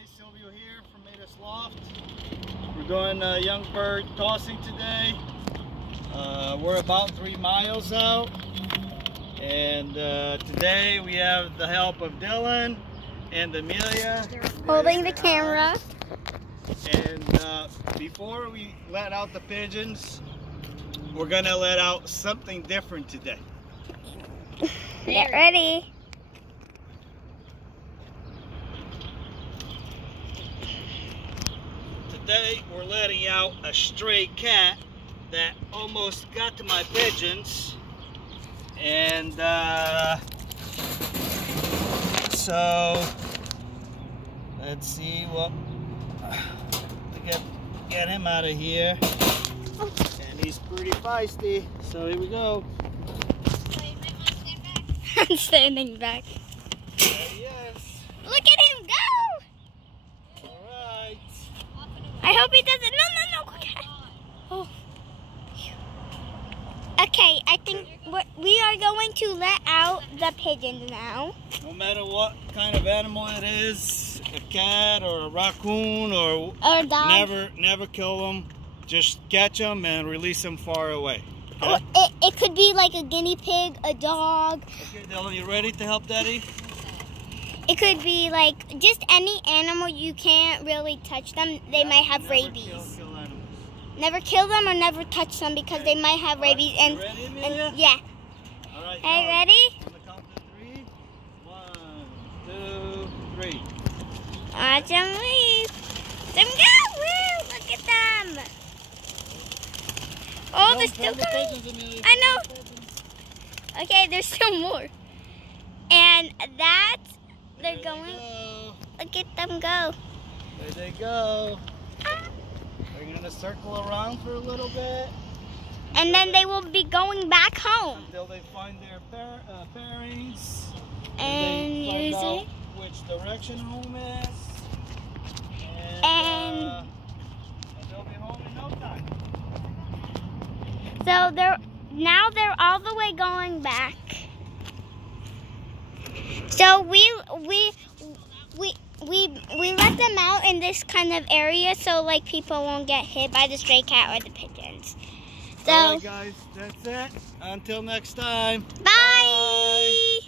guys, Silvio here from Matus Loft. We're doing young bird tossing today. We're about 3 miles out, and today we have the help of Dylan and Amelia holding the camera. And before we let out the pigeons, we're gonna let out something different today. Get ready. Today we're letting out a stray cat that almost got to my pigeons, and so let's see what to get him out of here. And he's pretty feisty, so here we go. I'm standing back. There he is. Look at him go! Alright. I hope he doesn't. No. Okay. Oh. Okay, I think we are going to let out the pigeons now. No matter what kind of animal it is, a cat or a raccoon or a dog, never kill them. Just catch them and release them far away. Okay? Oh, it could be like a guinea pig, a dog. Okay, Dylan, you ready to help Daddy? It could be like just any animal. You can't really touch them. They might have rabies. Kill animals. Never kill them or never touch them because they might have rabies. Right, ready, Amelia? Yeah. All right. Hey, ready? On the count of 3. 1, 2, 3. Watch them leave. Them go! Woo! Look at them. Oh, they're still coming. I know. Okay, there's still more. And they're going. Look at them go. There they go. They're going to circle around for a little bit. And then they will be going back home. Until they find their pairings. And they find usually. out which direction home is. And they'll be home in no time. So they're all the way going back. So we let them out in this kind of area so like people won't get hit by the stray cat or the pigeons. So alright guys, that's it. Until next time. Bye.